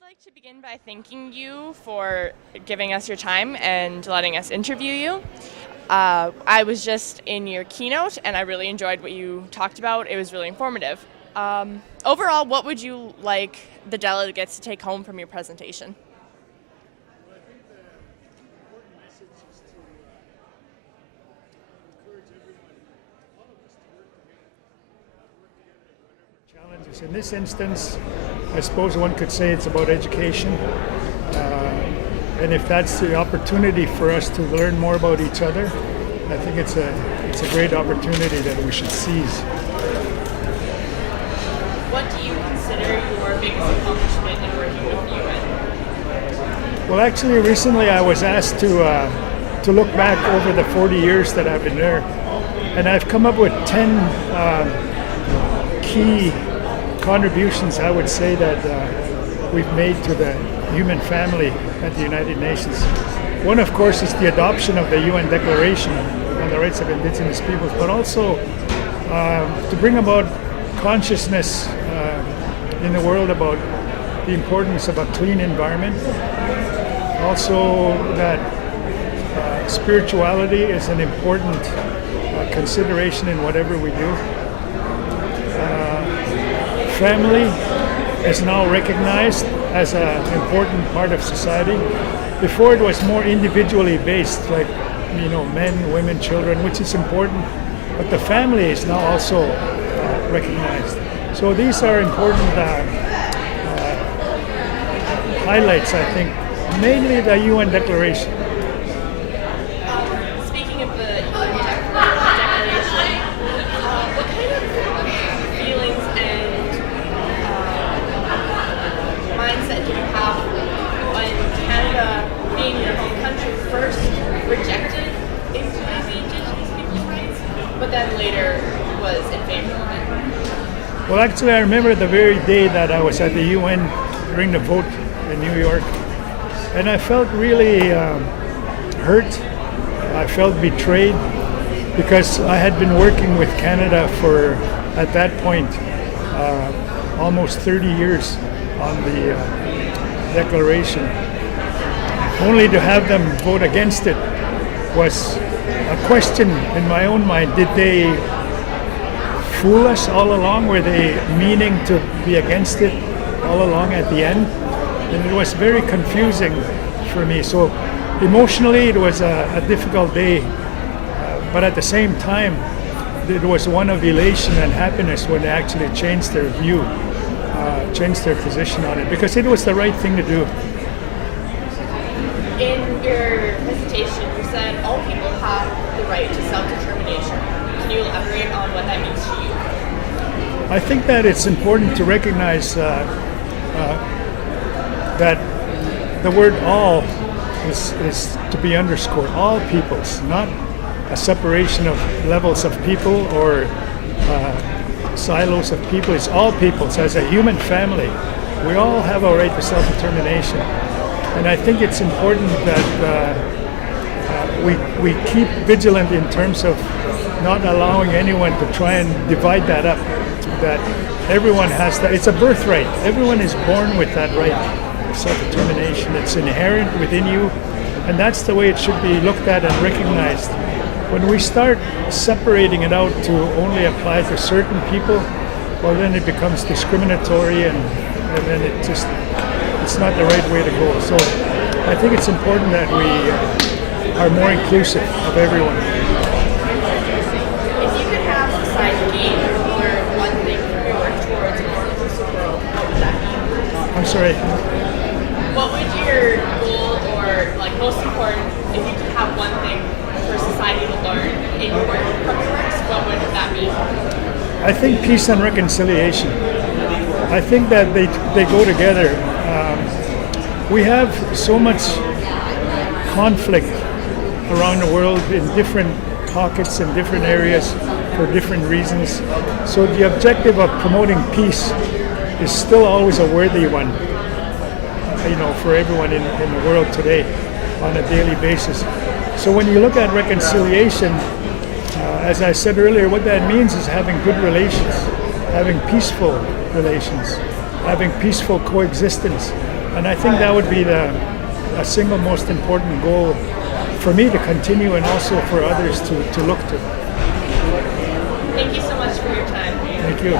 would like to begin by thanking you for giving us your time and letting us interview you. I was just in your keynote and I really enjoyed what you talked about. It was really informative. Overall, what would you like the delegates to take home from your presentation? Well, I think the important message is to encourage everyone, all of us, to work together. Challenges. In this instance, I suppose one could say it's about education. And if that's the opportunity for us to learn more about each other, I think it's a great opportunity that we should seize. What do you consider your biggest accomplishment in working with the UN? Well, actually, recently I was asked to look back over the 40 years that I've been there, and I've come up with 10 key contributions, I would say, that we've made to the human family at the United Nations. One, of course, is the adoption of the UN Declaration on the Rights of Indigenous Peoples, but also to bring about consciousness in the world about the importance of a clean environment. Also, that spirituality is an important consideration in whatever we do. Family is now recognized as an important part of society. Before it was more individually based, like men, women, children, which is important, but the family is now also recognized. So these are important highlights, I think, mainly the UN Declaration. Speaking of the UN Declaration, what kind of feelings and mindset do you have when Canada, being your home country, first rejected including the Indigenous people's rights, but then later was in favor of it? Well, actually, I remember the very day that I was at the UN during the vote in New York, and I felt really hurt. I felt betrayed because I had been working with Canada for, at that point, almost 30 years on the declaration. Only to have them vote against it was a question in my own mind. Did they fool us all along? Were they meaning to be against it all along at the end? And it was very confusing for me. So emotionally, it was a difficult day. But at the same time, it was one of elation and happiness when they actually changed their view, changed their position on it, because it was the right thing to do. In your presentation, you said all people have the right to self-determination. Can you elaborate on what that means to you? I think that it's important to recognize that the word all is to be underscored. All peoples, not a separation of levels of people or silos of people. It's all peoples. As a human family, we all have a right to self-determination. And I think it's important that we keep vigilant in terms of not allowing anyone to try and divide that up. That everyone has that. It's a birthright. Everyone is born with that right of self-determination. It's inherent within you, and that's the way it should be looked at and recognized. When we start separating it out to only apply to certain people, well, then it becomes discriminatory, and then it's not the right way to go. So I think it's important that we are more inclusive of everyone. If you could have society gain or one thing from your work towards a more inclusive world, what would that be? I'm sorry. What would your goal or most important, if you could have one thing for society to learn in your work from your works, what would that be? I think peace and reconciliation. I think that they go together. We have so much conflict around the world in different pockets and different areas for different reasons. So the objective of promoting peace is still always a worthy one, for everyone in the world today on a daily basis. So when you look at reconciliation, as I said earlier, what that means is having good relations, having peaceful relations, having peaceful coexistence, And I think that would be the single most important goal for me to continue and also for others to look to. Thank you so much for your time. Thank you.